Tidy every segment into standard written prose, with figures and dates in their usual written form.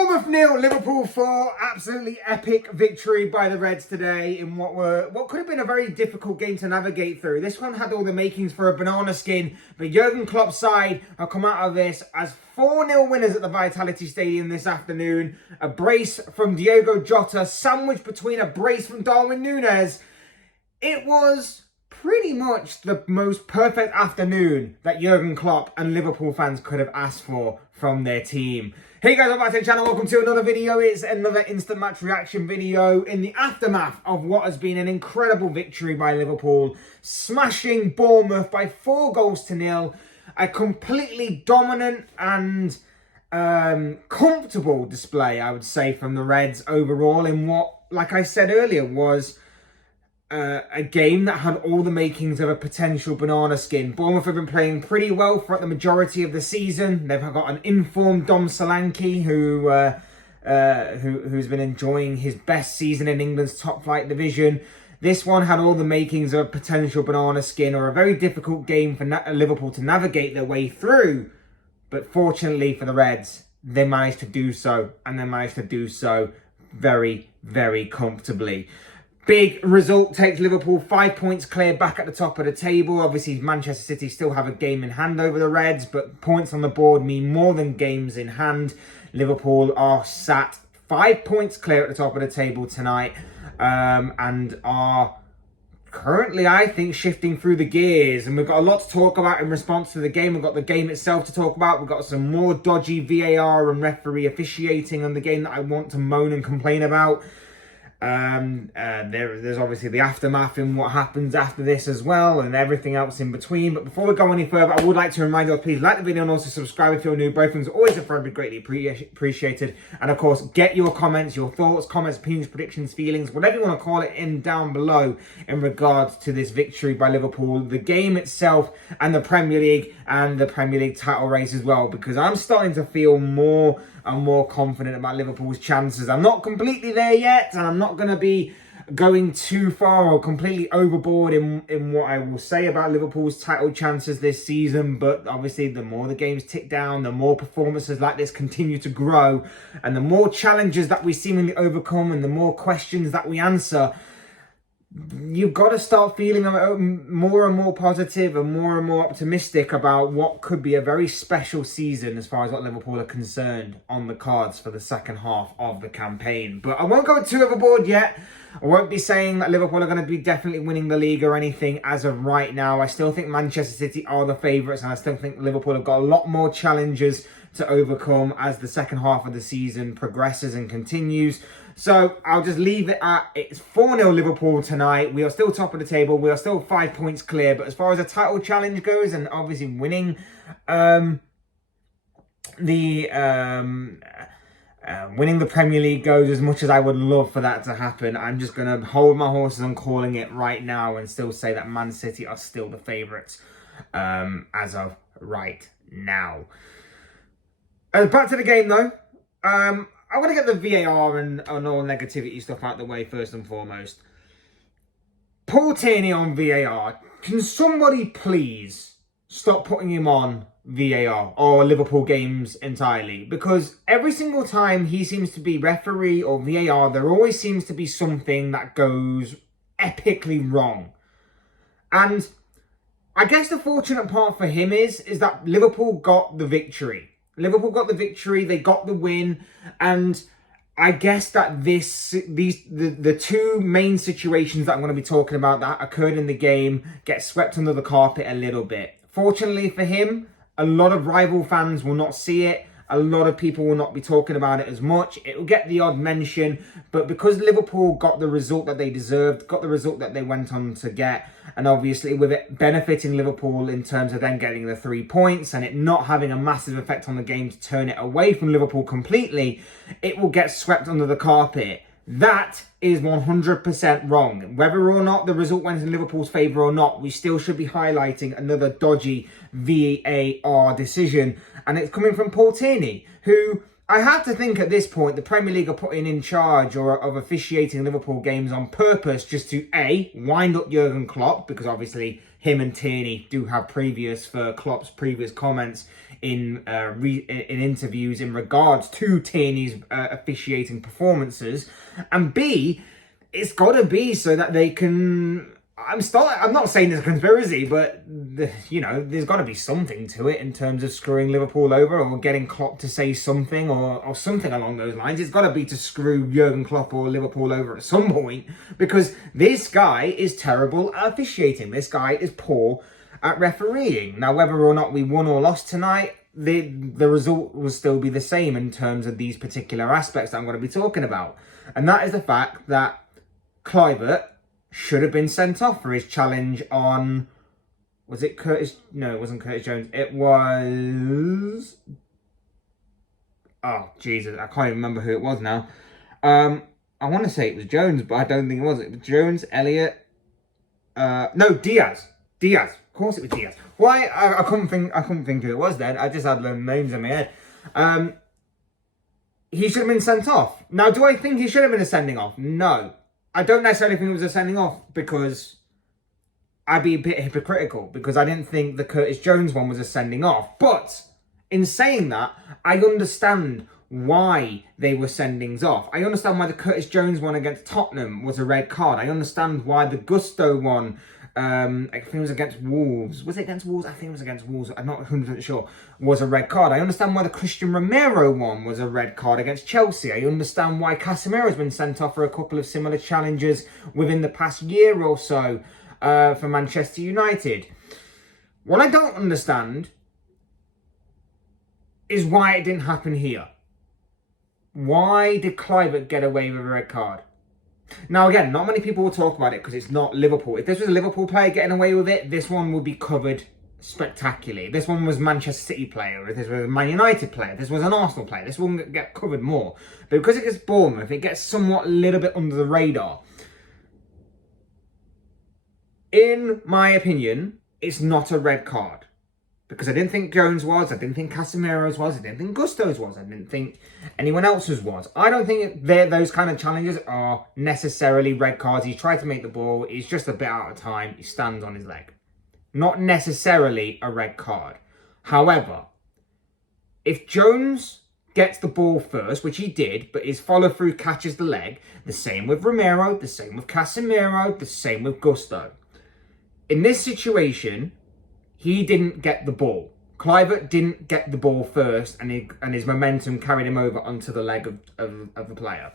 Bournemouth 0, Liverpool 4. Absolutely epic victory by the Reds today in what could have been a very difficult game to navigate through. This one had all the makings for a banana skin, but Jurgen Klopp's side have come out of this as 4-0 winners at the Vitality Stadium this afternoon. A brace from Diogo Jota, sandwiched between a brace from Darwin Nunez. It was pretty much the most perfect afternoon that Jurgen Klopp and Liverpool fans could have asked for from their team. Hey guys, welcome back to the channel. Welcome to another video. It's another instant match reaction video in the aftermath of what has been an incredible victory by Liverpool, smashing Bournemouth by 4-0. A completely dominant and comfortable display, I would say, from the Reds overall in what, like I said earlier, was a game that had all the makings of a potential banana skin. Bournemouth have been playing pretty well throughout the majority of the season. They've got an informed Dom Solanke who's been enjoying his best season in England's top flight division. This one had all the makings of a potential banana skin or a very difficult game for Liverpool to navigate their way through. But fortunately for the Reds, they managed to do so, and they managed to do so very, very comfortably. Big result takes Liverpool 5 points clear back at the top of the table. Obviously, Manchester City still have a game in hand over the Reds, but points on the board mean more than games in hand. Liverpool are sat 5 points clear at the top of the table tonight, and are currently, I think, shifting through the gears. And we've got a lot to talk about in response to the game. We've got the game itself to talk about. We've got some more dodgy VAR and referee officiating on the game that I want to moan and complain about. There's obviously the aftermath and what happens after this as well, and everything else in between. But before we go any further, I would like to remind you, please like the video and also subscribe if you're new. Both things are always and forever greatly appreciated. And of course, get your comments, your thoughts, comments, opinions, predictions, feelings, whatever you want to call it, in down below in regards to this victory by Liverpool, the game itself, and the Premier League and the Premier League title race as well, because I'm starting to feel more and more confident about Liverpool's chances. I'm not completely there yet, and I'm not going to be going too far or completely overboard in what I will say about Liverpool's title chances this season. But obviously, the more the games tick down, the more performances like this continue to grow, and the more challenges that we seemingly overcome, and the more questions that we answer, you've got to start feeling more and more positive and more optimistic about what could be a very special season as far as what Liverpool are concerned on the cards for the second half of the campaign. But I won't go too overboard yet. I won't be saying that Liverpool are going to be definitely winning the league or anything as of right now. I still think Manchester City are the favourites, and I still think Liverpool have got a lot more challenges to overcome as the second half of the season progresses and continues. So I'll just leave it at it's 4-0 Liverpool tonight. We are still top of the table. We are still 5 points clear. But as far as a title challenge goes, and obviously winning winning the Premier League goes, as much as I would love for that to happen, I'm just going to hold my horses on calling it right now and still say that Man City are still the favourites as of right now. Back to the game though. I want to get the VAR and all negativity stuff out of the way first and foremost. Paul Tierney on VAR. Can somebody please stop putting him on VAR or Liverpool games entirely? Because every single time he seems to be referee or VAR, there always seems to be something that goes epically wrong. And I guess the fortunate part for him is that Liverpool got the victory. Liverpool got the victory, they got the win, and I guess that the two main situations that I'm going to be talking about that occurred in the game get swept under the carpet a little bit. Fortunately for him, a lot of rival fans will not see it. A lot of people will not be talking about it as much. It will get the odd mention, but because Liverpool got the result that they deserved, got the result that they went on to get, and obviously with it benefiting Liverpool in terms of then getting the 3 points and it not having a massive effect on the game to turn it away from Liverpool completely, it will get swept under the carpet. That is 100% wrong. Whether or not the result went in Liverpool's favour or not, we still should be highlighting another dodgy VAR decision. And it's coming from Paul Tierney, who I have to think at this point the Premier League are putting in charge of officiating Liverpool games on purpose just to A, wind up Jurgen Klopp, because obviously him and Tierney do have previous for Klopp's previous comments in interviews in regards to Tierney's officiating performances, and B, it's got to be so that they can. I'm not saying there's a conspiracy, but there's got to be something to it in terms of screwing Liverpool over or getting Klopp to say something or something along those lines. It's got to be to screw Jurgen Klopp or Liverpool over at some point, because this guy is terrible at officiating. This guy is poor at refereeing. Now, whether or not we won or lost tonight, the result will still be the same in terms of these particular aspects that I'm going to be talking about, and that is the fact that Kluivert should have been sent off for his challenge on... Was it Curtis? No, it wasn't Curtis Jones. It was... Oh, Jesus. I can't even remember who it was now. I want to say it was Jones, but I don't think it was. It was Jones, Elliott... No, Diaz. Diaz. Of course it was Diaz. Why? I couldn't think who it was then. I just had the names in my head. He should have been sent off. Now, do I think he should have been a sending off? No. I don't necessarily think it was a sending off, because I'd be a bit hypocritical, because I didn't think the Curtis Jones one was a sending off. But in saying that, I understand why they were sendings off. I understand why the Curtis Jones one against Tottenham was a red card. I understand why the Gusto one, I think it was against Wolves. Was it against Wolves? I think it was against Wolves. I'm not 100% sure. Was a red card. I understand why the Christian Romero one was a red card against Chelsea. I understand why Casemiro's been sent off for a couple of similar challenges within the past year or so for Manchester United. What I don't understand is why it didn't happen here. Why did Kluivert get away with a red card? Now, again, not many people will talk about it because it's not Liverpool. If this was a Liverpool player getting away with it, this one would be covered spectacularly. If this one was Manchester City player, if this was a Man United player, if this was an Arsenal player, this one would get covered more. But because it gets Bournemouth, it gets somewhat a little bit under the radar. In my opinion, it's not a red card. Because I didn't think Jones was, I didn't think Casemiro's was, I didn't think Gusto's was, I didn't think anyone else's was. I don't think those kind of challenges are necessarily red cards. He's tried to make the ball, he's just a bit out of time, he stands on his leg. Not necessarily a red card. However, if Jones gets the ball first, which he did, but his follow-through catches the leg, the same with Romero, the same with Casemiro, the same with Gusto. In this situation, he didn't get the ball. Kluivert didn't get the ball first, and his momentum carried him over onto the leg of the player.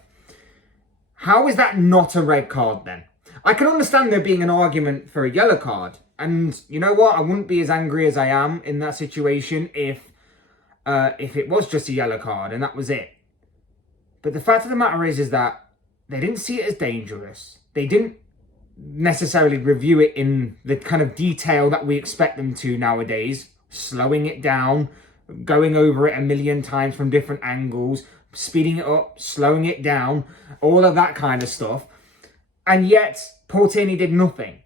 How is that not a red card then? I can understand there being an argument for a yellow card. And you know what? I wouldn't be as angry as I am in that situation if it was just a yellow card and that was it. But the fact of the matter is that they didn't see it as dangerous. They didn't necessarily review it in the kind of detail that we expect them to nowadays, slowing it down, going over it a million times from different angles, speeding it up, slowing it down, all of that kind of stuff. And yet, Paul Tierney did nothing.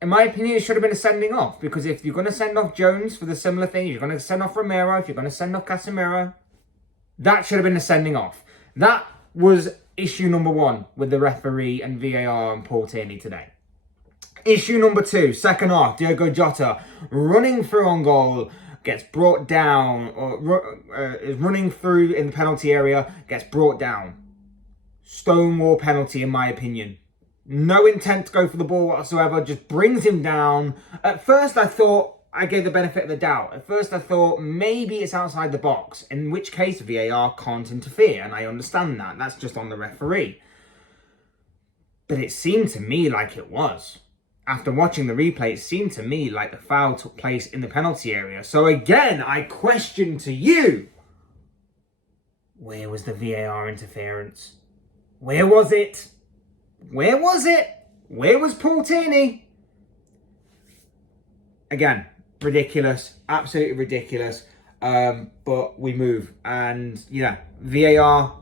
In my opinion, it should have been a sending off, because if you're going to send off Jones for the similar thing, you're going to send off Romero, if you're going to send off Casemiro, that should have been a sending off. That was issue number one with the referee and VAR and Paul Tierney today. Issue number two, second half, Diogo Jota running through on goal, gets brought down, or is running through in the penalty area, gets brought down. Stonewall penalty, in my opinion. No intent to go for the ball whatsoever, just brings him down. At first I thought, I gave the benefit of the doubt. At first I thought maybe it's outside the box, in which case VAR can't interfere, and I understand that. That's just on the referee. But it seemed to me like it was. After watching the replay, it seemed to me like the foul took place in the penalty area. So again, I question to you, where was the VAR interference? Where was it? Where was it? Where was Paul Tierney? Again, ridiculous, absolutely ridiculous. But we move, and yeah, VAR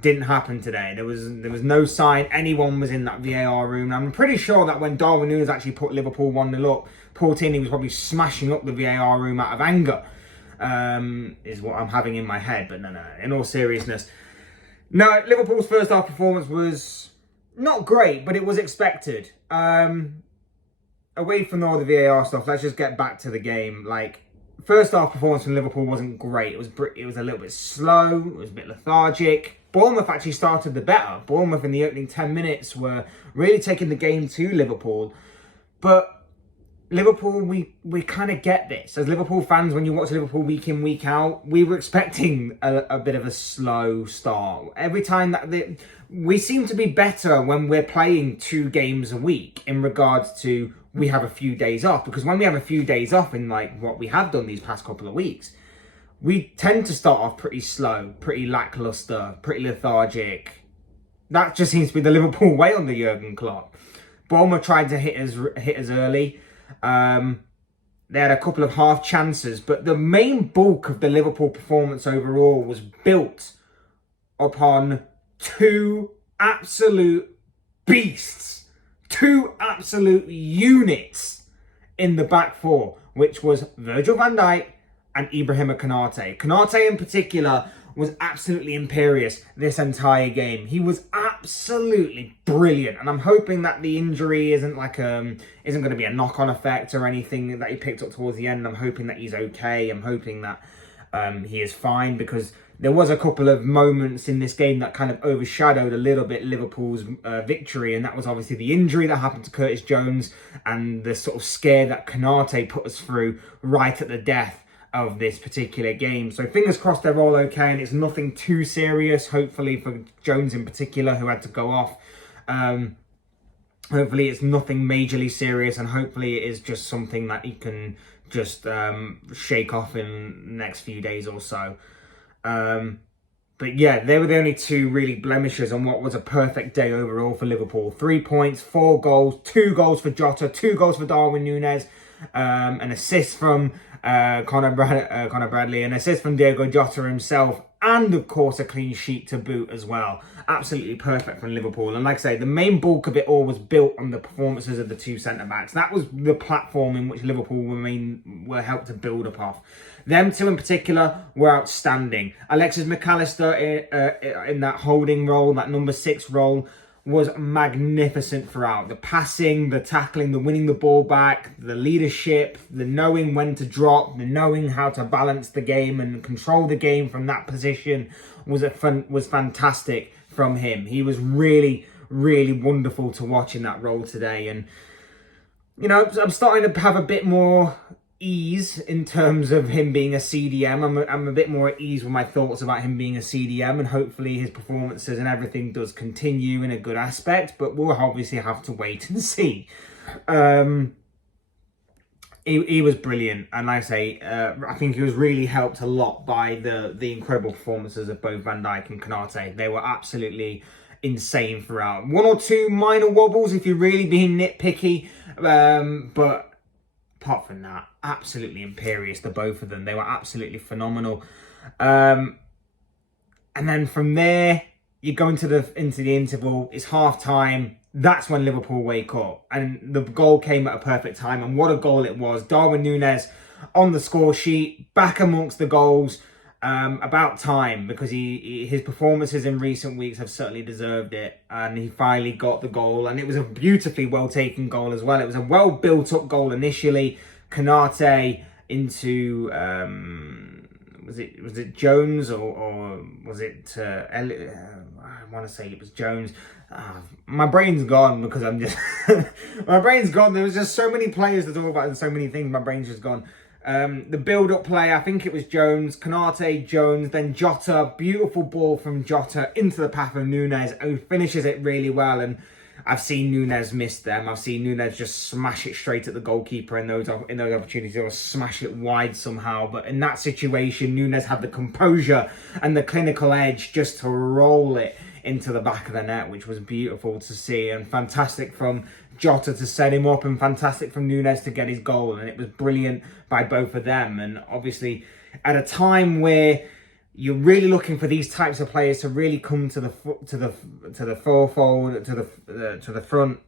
didn't happen today. There was no sign anyone was in that VAR room. I'm pretty sure that when Darwin Nunez actually put Liverpool 1-0 up, Paul Tierney was probably smashing up the VAR room out of anger. Is what I'm having in my head. But no. In all seriousness, no. Liverpool's first half performance was not great, but it was expected. away from all the VAR stuff, let's just get back to the game. Like, first half performance from Liverpool wasn't great. It was a little bit slow. It was a bit lethargic. Bournemouth actually started the better. Bournemouth in the opening 10 minutes were really taking the game to Liverpool. But Liverpool, we kind of get this. As Liverpool fans, when you watch Liverpool week in, week out, we were expecting a bit of a slow start. Every time we seem to be better when we're playing 2 games a week in regards to we have a few days off. Because when we have a few days off in like what we have done these past couple of weeks, we tend to start off pretty slow, pretty lackluster, pretty lethargic. That just seems to be the Liverpool way under Jurgen Klopp. Bournemouth tried to hit us early. They had a couple of half chances, but the main bulk of the Liverpool performance overall was built upon 2 absolute beasts, 2 absolute units in the back 4, which was Virgil van Dijk and Ibrahima Konate. Konate in particular was absolutely imperious this entire game. He was absolutely brilliant, and I'm hoping that the injury isn't going to be a knock-on effect or anything that he picked up towards the end. I'm hoping that he's okay. I'm hoping that he is fine, because there was a couple of moments in this game that kind of overshadowed a little bit Liverpool's victory, and that was obviously the injury that happened to Curtis Jones and the sort of scare that Konate put us through right at the death of this particular game. So fingers crossed they're all okay and it's nothing too serious, hopefully, for Jones in particular, who had to go off. Hopefully it's nothing majorly serious, and hopefully it is just something that he can just shake off in the next few days or so. But yeah, they were the only 2 really blemishes on what was a perfect day overall for Liverpool. 3 points, 4 goals, 2 goals for Jota, 2 goals for Darwin Nunez, an assist from Connor Bradley, an assist from Diego Jota himself, and of course a clean sheet to boot as well. Absolutely perfect from Liverpool. And like I say, the main bulk of it all was built on the performances of the 2 centre-backs. That was the platform in which Liverpool were helped to build up off. Them 2 in particular were outstanding. Alexis McAllister in that holding role, that number 6 role, was magnificent throughout. The passing, the tackling, the winning the ball back, the leadership, the knowing when to drop, the knowing how to balance the game and control the game from that position was fantastic from him. He was really, really wonderful to watch in that role today. And, you know, I'm starting to have a bit more ease in terms of him being a CDM. I'm a bit more at ease with my thoughts about him being a CDM, and hopefully his performances and everything does continue in a good aspect, but we'll obviously have to wait and see. He was brilliant, and like I say, I think he was really helped a lot by the incredible performances of both Van Dijk and Konate. They were absolutely insane throughout. 1 or 2 minor wobbles if you're really being nitpicky, but apart from that, absolutely imperious, the both of them. They were absolutely phenomenal. And then from there, you go into the interval. It's half time. That's when Liverpool wake up. And the goal came at a perfect time. And what a goal it was. Darwin Nunez on the score sheet, back amongst the goals. About time, because his performances in recent weeks have certainly deserved it, and he finally got the goal, and it was a beautifully well taken goal as well. It was a well built up goal initially. Konate into was it Jones or was it Elliot? I want to say it was Jones. My brain's gone because I'm just my brain's gone. There was just so many players to talk about and so many things. My brain's just gone. The build-up play, I think it was Jones, Konate, Jones, then Jota. Beautiful ball from Jota into the path of Nunez, who finishes it really well. And I've seen Nunez miss them. I've seen Nunez just smash it straight at the goalkeeper in those opportunities, or smash it wide somehow. But in that situation, Nunez had the composure and the clinical edge just to roll it into the back of the net, which was beautiful to see, and fantastic from Jota to set him up, and fantastic from Nunez to get his goal. And it was brilliant by both of them. And obviously, at a time where you're really looking for these types of players to really come to the forefront, to the front,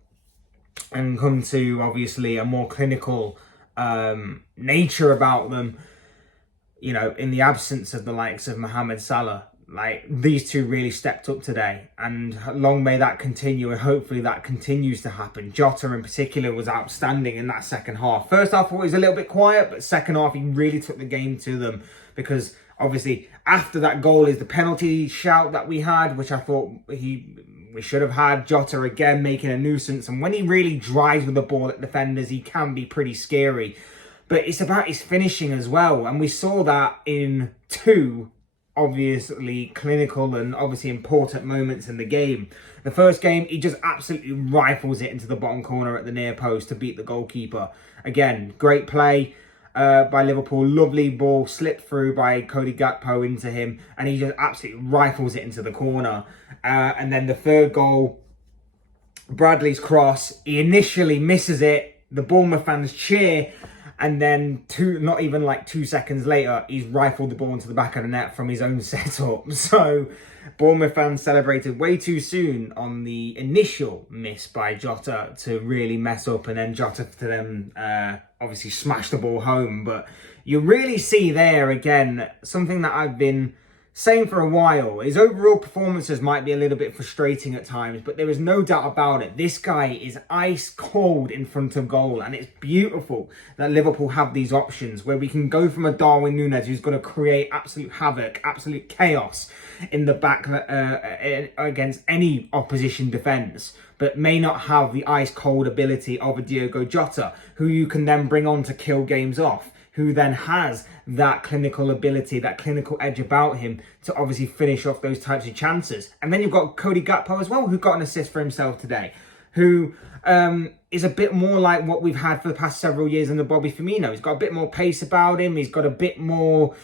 and come to obviously a more clinical nature about them. You know, in the absence of the likes of Mohamed Salah, like, these two really stepped up today, and long may that continue, and hopefully that continues to happen. Jota in particular was outstanding in that second half. First half it was a little bit quiet, but second half he really took the game to them, because obviously after that goal is the penalty shout that we had, which I thought we should have had. Jota again making a nuisance, and when he really drives with the ball at defenders, he can be pretty scary. But it's about his finishing as well, and we saw that in two obviously clinical and obviously important moments in the game. The first game, he just absolutely rifles it into the bottom corner at the near post to beat the goalkeeper. Again, great play by Liverpool. Lovely ball slipped through by Cody Gakpo into him, and he just absolutely rifles it into the corner. And then the third goal, Bradley's cross, he initially misses it. The Bournemouth fans cheer, and then not even like 2 seconds later, he's rifled the ball into the back of the net from his own setup. So Bournemouth fans celebrated way too soon on the initial miss by Jota to really mess up, and then Jota to them obviously smash the ball home. But you really see there again something that I've been saying for a while. His overall performances might be a little bit frustrating at times, but there is no doubt about it. This guy is ice cold in front of goal, and it's beautiful that Liverpool have these options where we can go from a Darwin Nunez who's going to create absolute havoc, absolute chaos in the back against any opposition defence, but may not have the ice cold ability of a Diogo Jota, who you can then bring on to kill games off, who then has that clinical ability, that clinical edge about him to obviously finish off those types of chances. And then you've got Cody Gakpo as well, who got an assist for himself today, who is a bit more like what we've had for the past several years in the Bobby Firmino. He's got a bit more pace about him. He's got a bit more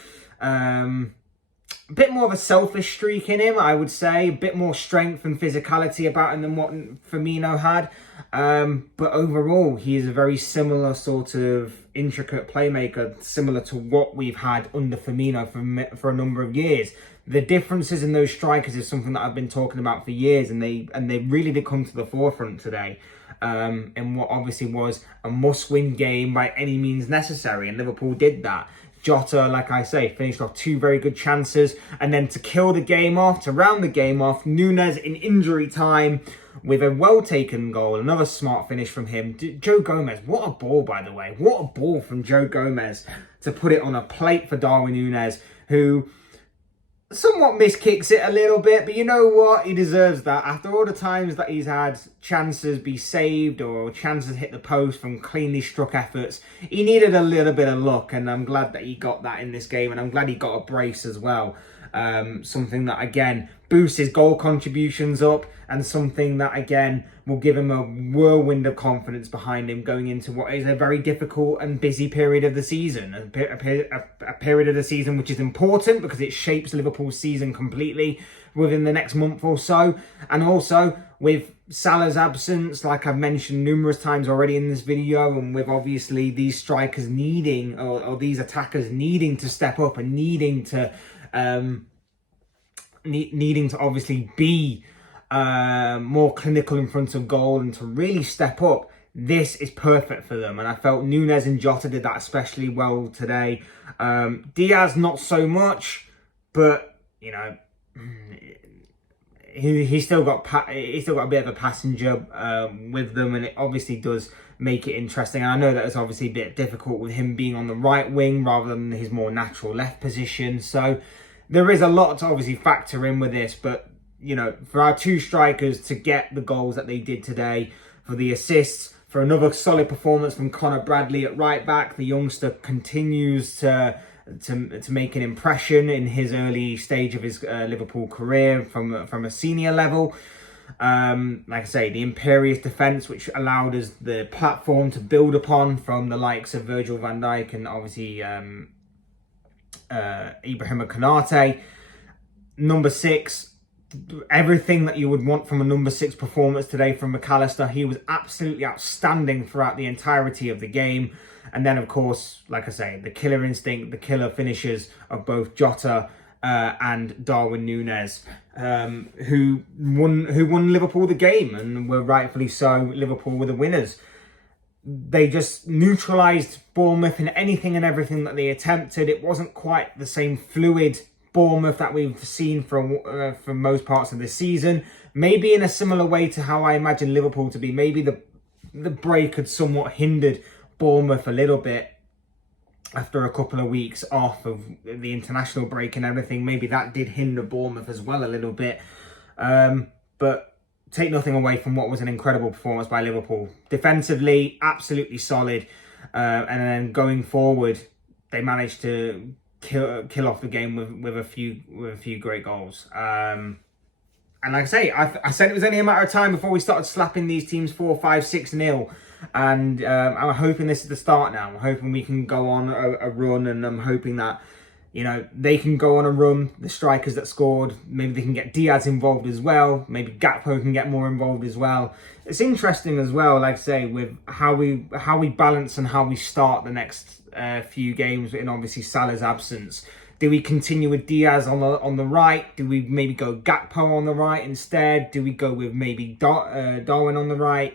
of a selfish streak in him, I would say. A bit more strength and physicality about him than what Firmino had. But overall, he is a very similar sort of intricate playmaker, similar to what we've had under Firmino for a number of years. The differences in those strikers is something that I've been talking about for years, and they really did come to the forefront today. In what obviously was a must-win game by any means necessary, and Liverpool did that. Jota, like I say, finished off two very good chances, and then to kill the game off, to round the game off, Nunez in injury time with a well-taken goal, another smart finish from him. Joe Gomez, what a ball, by the way. What a ball from Joe Gomez to put it on a plate for Darwin Nunez, who somewhat miskicks it a little bit, but you know what? He deserves that. After all the times that he's had chances be saved or chances hit the post from cleanly struck efforts, he needed a little bit of luck, and I'm glad that he got that in this game, and I'm glad he got a brace as well. Something that, again, boosts his goal contributions up, and something that, again, will give him a whirlwind of confidence behind him going into what is a very difficult and busy period of the season. A period of the season which is important because it shapes Liverpool's season completely within the next month or so. And also, with Salah's absence, like I've mentioned numerous times already in this video, and with obviously these strikers needing, or these attackers needing to step up and needing to obviously be more clinical in front of goal and to really step up, this is perfect for them. And I felt Nunez and Jota did that especially well today. Diaz not so much, but you know, he's still got a bit of a passenger with them, and it obviously does make it interesting. And I know that it's obviously a bit difficult with him being on the right wing rather than his more natural left position. So there is a lot to obviously factor in with this, but you know, for our two strikers to get the goals that they did today, for the assists, for another solid performance from Conor Bradley at right back, the youngster continues to make an impression in his early stage of his Liverpool career from a senior level. Like I say, the imperious defence, which allowed us the platform to build upon from the likes of Virgil van Dijk and obviously Ibrahima Konate. Number 6, everything that you would want from a number 6 performance today from McAllister. He was absolutely outstanding throughout the entirety of the game. And then, of course, like I say, the killer instinct, the killer finishes of both Jota and Darwin Nunez, who won Liverpool the game, and were rightfully so. Liverpool were the winners. They just neutralised Bournemouth in anything and everything that they attempted. It wasn't quite the same fluid Bournemouth that we've seen for most parts of the season. Maybe in a similar way to how I imagine Liverpool to be. Maybe the break had somewhat hindered Bournemouth a little bit after a couple of weeks off of the international break and everything. Maybe that did hinder Bournemouth as well a little bit. But take nothing away from what was an incredible performance by Liverpool. Defensively, absolutely solid. And then going forward, they managed to kill off the game with a few great goals. And like I say, I said it was only a matter of time before we started slapping these teams 4-5, 6-0. And I'm hoping this is the start now. I'm hoping we can go on a run, and I'm hoping that, you know, they can go on a run, the strikers that scored. Maybe they can get Diaz involved as well. Maybe Gakpo can get more involved as well. It's interesting as well, like I say, with how we balance and how we start the next few games in obviously Salah's absence. Do we continue with Diaz on the right? Do we maybe go Gakpo on the right instead? Do we go with maybe Darwin on the right?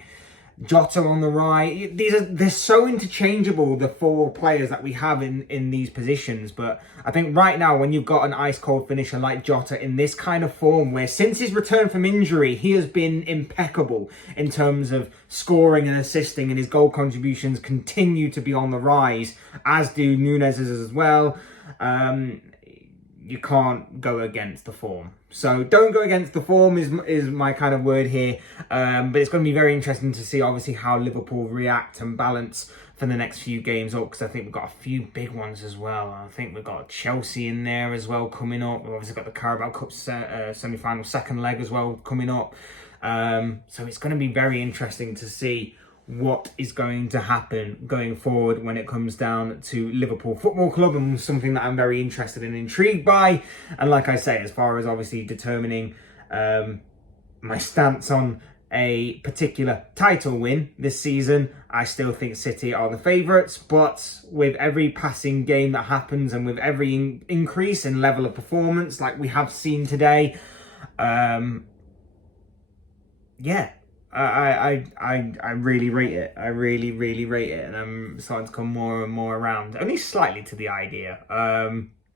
Jota on the right? They're so interchangeable, the four players that we have in these positions. But I think right now, when you've got an ice-cold finisher like Jota in this kind of form, where since his return from injury, he has been impeccable in terms of scoring and assisting, and his goal contributions continue to be on the rise, as do Nunez's as well. You can't go against the form. So don't go against the form is my kind of word here. But it's going to be very interesting to see, obviously, how Liverpool react and balance for the next few games up, because I think we've got a few big ones as well. I think we've got Chelsea in there as well coming up. We've obviously got the Carabao Cup semi-final second leg as well coming up. So it's going to be very interesting to see what is going to happen going forward when it comes down to Liverpool Football Club, and something that I'm very interested and intrigued by. And like I say, as far as obviously determining my stance on a particular title win this season, I still think City are the favourites. But with every passing game that happens, and with every increase in level of performance like we have seen today, I really rate it. I really rate it, and I'm starting to come more and more around, only slightly, to the idea.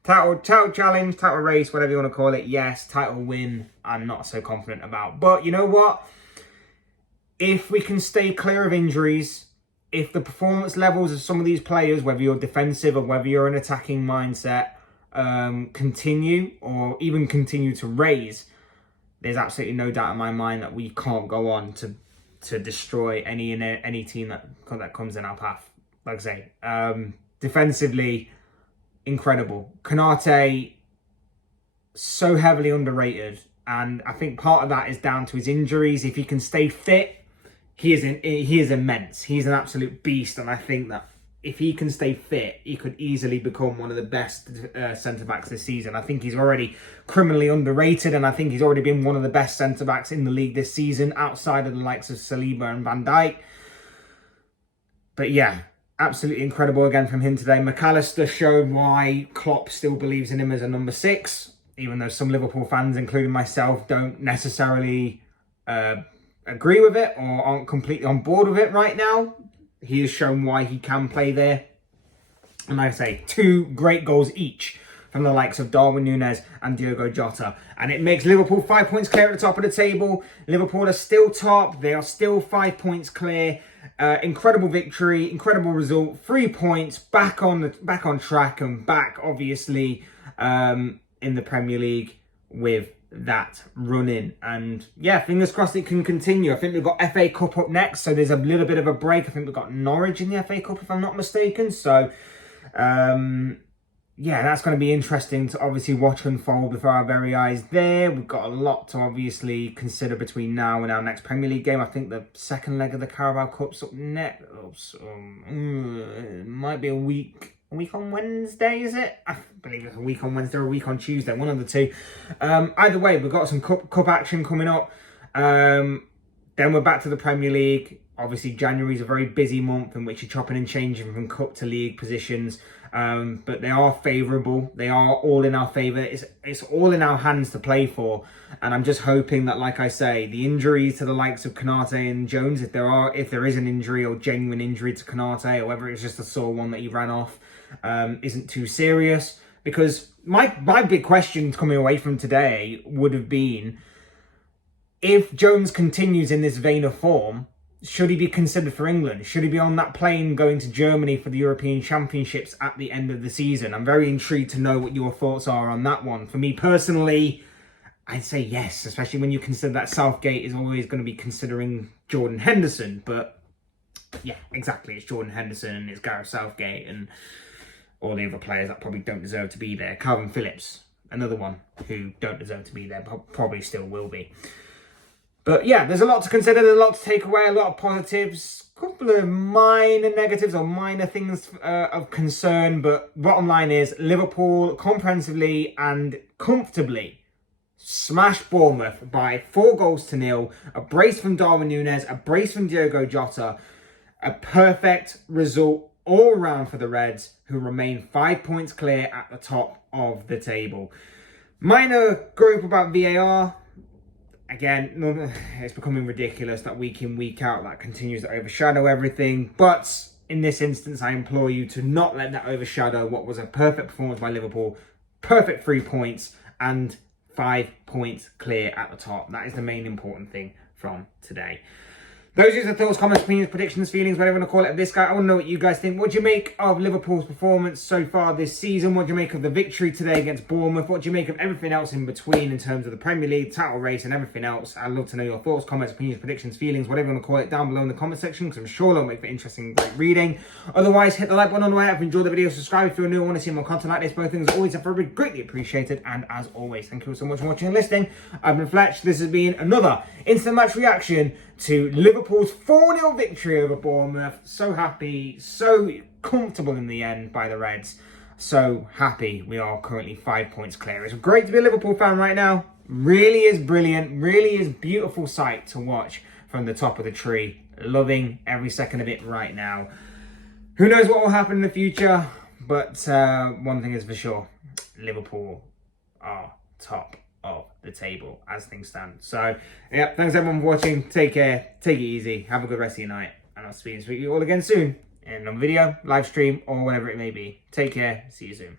Title challenge, title race, whatever you want to call it. Yes, title win, I'm not so confident about. But you know what? If we can stay clear of injuries, if the performance levels of some of these players, whether you're defensive or whether you're an attacking mindset, continue or even continue to raise, there's absolutely no doubt in my mind that we can't go on to destroy any team that comes in our path. Like I say, defensively, incredible. Konate, so heavily underrated, and I think part of that is down to his injuries. If he can stay fit, he is immense. He's an absolute beast, and I think that if he can stay fit, he could easily become one of the best centre-backs this season. I think he's already criminally underrated, and I think he's already been one of the best centre-backs in the league this season, outside of the likes of Saliba and Van Dijk. But yeah, absolutely incredible again from him today. McAllister showed why Klopp still believes in him as a number 6, even though some Liverpool fans, including myself, don't necessarily agree with it or aren't completely on board with it right now. He has shown why he can play there. And like I say, 2 great goals each from the likes of Darwin Nunez and Diogo Jota. And it makes Liverpool 5 points clear at the top of the table. Liverpool are still top. They are still 5 points clear. Incredible victory, incredible result. 3 points, back on track, and back, obviously, in the Premier League with that run in. And yeah, fingers crossed it can continue. I think we've got FA Cup up next, so there's a little bit of a break. I think we've got Norwich in the FA Cup, if I'm not mistaken. So yeah, that's going to be interesting to obviously watch unfold before our very eyes there. We've got a lot to obviously consider between now and our next Premier League game. I think the second leg of the Carabao Cup's up next. It might be a week on Wednesday, is it? I believe it's a week on Wednesday or a week on Tuesday, one of the two. Either way, we've got some cup action coming up. Then we're back to the Premier League. Obviously, January is a very busy month in which you're chopping and changing from cup to league positions. But they are favourable. They are all in our favour. It's all in our hands to play for. And I'm just hoping that, like I say, the injuries to the likes of Konate and Jones, if there is an injury or genuine injury to Konate, or whether it's just a sore one that he ran off, isn't too serious. Because my big question coming away from today would have been, if Jones continues in this vein of form, should he be considered for England? Should he be on that plane going to Germany for the European Championships at the end of the season? I'm very intrigued to know what your thoughts are on that one. For me personally, I'd say yes, especially when you consider that Southgate is always going to be considering Jordan Henderson. But yeah, exactly. It's Jordan Henderson and it's Gareth Southgate and all the other players that probably don't deserve to be there. Calvin Phillips, another one who don't deserve to be there, but probably still will be. But yeah, there's a lot to consider, there's a lot to take away, a lot of positives, a couple of minor negatives or minor things of concern. But bottom line is, Liverpool comprehensively and comfortably smashed Bournemouth by 4-0. A brace from Darwin Nunez, a brace from Diogo Jota. A perfect result all round for the Reds, who remain 5 points clear at the top of the table. Minor group about VAR. Again, it's becoming ridiculous that week in, week out, that continues to overshadow everything. But in this instance, I implore you to not let that overshadow what was a perfect performance by Liverpool. Perfect 3 points and 5 points clear at the top. That is the main important thing from today. Those are the thoughts, comments, opinions, predictions, feelings, whatever you want to call it, of this guy. I want to know what you guys think. What do you make of Liverpool's performance so far this season? What do you make of the victory today against Bournemouth? What do you make of everything else in between in terms of the Premier League, title race and everything else? I'd love to know your thoughts, comments, opinions, predictions, feelings, whatever you want to call it, down below in the comment section, because I'm sure it'll make for interesting, great reading. Otherwise, hit the like button on the way up if you enjoyed the video. Subscribe if you're new and want to see more content like this. Both things always are very greatly appreciated. And as always, thank you all so much for watching and listening. I've been Fletch. This has been another instant match reaction to Liverpool's 4-0 victory over Bournemouth. So happy, so comfortable in the end by the Reds. So happy we are currently 5 points clear. It's great to be a Liverpool fan right now. Really is brilliant, really is beautiful sight to watch from the top of the tree. Loving every second of it right now. Who knows what will happen in the future, but one thing is for sure, Liverpool are top of the table as things stand. So yeah, thanks everyone for watching. Take care, take it easy, have a good rest of your night, and I'll speak to you all again soon in another video, live stream, or whatever it may be. Take care, see you soon.